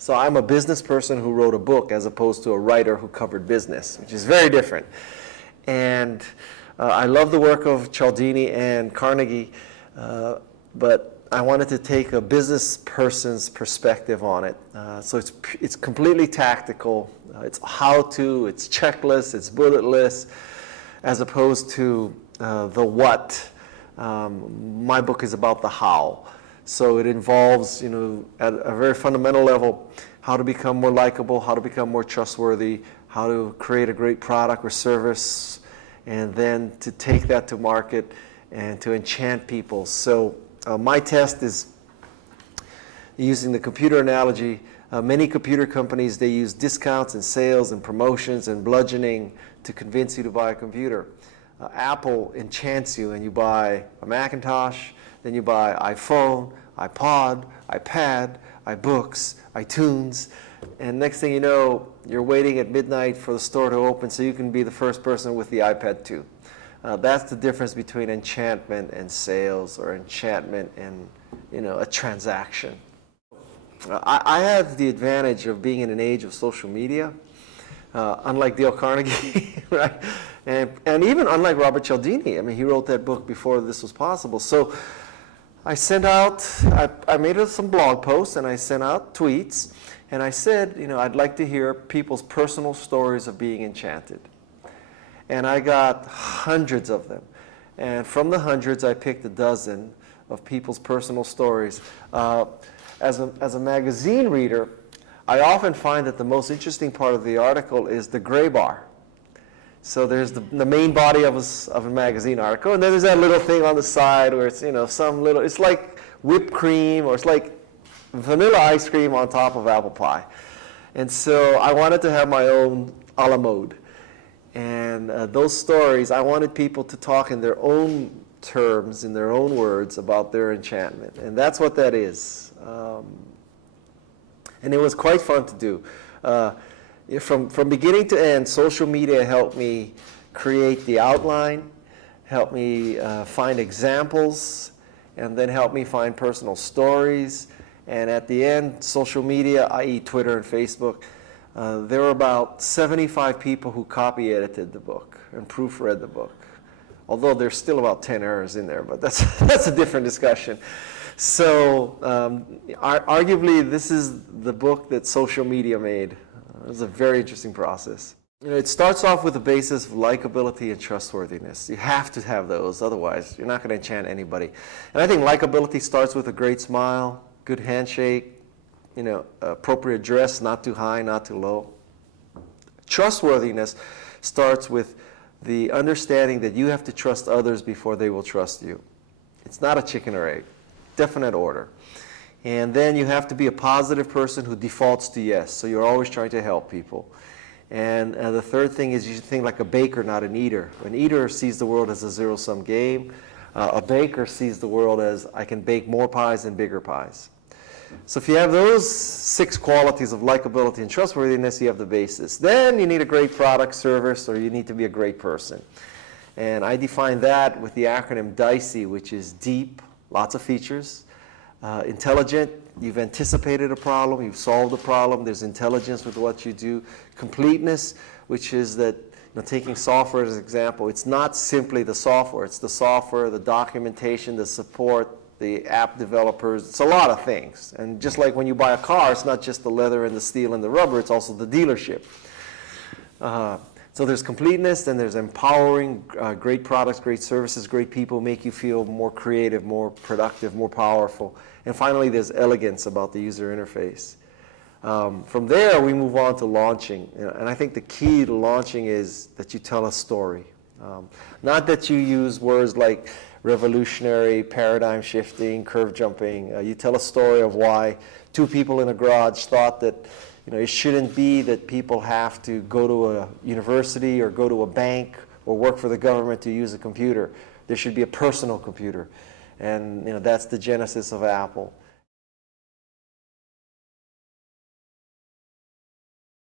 So I'm a business person who wrote a book as opposed to a writer who covered business, which is very different. And I love the work of Cialdini and Carnegie, but I wanted to take a business person's perspective on it. So it's completely tactical. It's how-to, it's checklist, it's bullet list, as opposed to the what. My book is about the how. So it involves, you know, at a very fundamental level, how to become more likable, how to become more trustworthy, how to create a great product or service, and then to take that to market and to enchant people. So my test is, using the computer analogy, many computer companies, they use discounts and sales and promotions and bludgeoning to convince you to buy a computer. Apple enchants you and you buy a Macintosh, then you buy iPhone, iPod, iPad, iBooks, iTunes, and next thing you know, you're waiting at midnight for the store to open so you can be the first person with the iPad too. That's the difference between enchantment and sales, or enchantment and, you know, a transaction. I have the advantage of being in an age of social media, unlike Dale Carnegie, right? And even unlike Robert Cialdini. I mean, he wrote that book before this was possible. So I sent out, I made some blog posts and I sent out tweets, and I said, you know, I'd like to hear people's personal stories of being enchanted. And I got hundreds of them. And from the hundreds, I picked a dozen of people's personal stories. As a magazine reader, I often find that the most interesting part of the article is the gray bar. So there's the main body of a magazine article, and then there's that little thing on the side where it's, you know, some little, it's like whipped cream, or it's like vanilla ice cream on top of apple pie. And so I wanted to have my own a la mode. And those stories, I wanted people to talk in their own terms, in their own words, about their enchantment. And that's what that is. And it was quite fun to do. From beginning to end, social media helped me create the outline, helped me find examples, and then helped me find personal stories. And at the end, social media, i.e. Twitter and Facebook, there were about 75 people who copy edited the book and proofread the book. Although there's still about 10 errors in there, but that's a different discussion. So arguably, this is the book that social media made. It was a very interesting process. You know, it starts off with the basis of likability and trustworthiness. You have to have those, otherwise you're not going to enchant anybody. And I think likability starts with a great smile, good handshake, you know, appropriate dress, not too high, not too low. Trustworthiness starts with the understanding that you have to trust others before they will trust you. It's not a chicken or egg, definite order. And then you have to be a positive person who defaults to yes, so you're always trying to help people. And the third thing is you should think like a baker, not an eater. An eater sees the world as a zero-sum game. A baker sees the world as, I can bake more pies and bigger pies. So if you have those 6 qualities of likability and trustworthiness, you have the basis. Then you need a great product, service, or you need to be a great person. And I define that with the acronym DICEY, which is deep, lots of features. Intelligent, you've anticipated a problem, you've solved a problem, there's intelligence with what you do. Completeness, which is that, you know, taking software as an example, it's not simply the software, it's the software, the documentation, the support, the app developers, it's a lot of things. And just like when you buy a car, it's not just the leather and the steel and the rubber, it's also the dealership. So there's completeness, then there's empowering, great products, great services, great people make you feel more creative, more productive, more powerful. And finally, there's elegance about the user interface. From there, we move on to launching. And I think the key to launching is that you tell a story. Not that you use words like revolutionary, paradigm shifting, curve jumping. You tell a story of why 2 people in a garage thought that, you know, it shouldn't be that people have to go to a university or go to a bank or work for the government to use a computer. There should be a personal computer. And, you know, that's the genesis of Apple.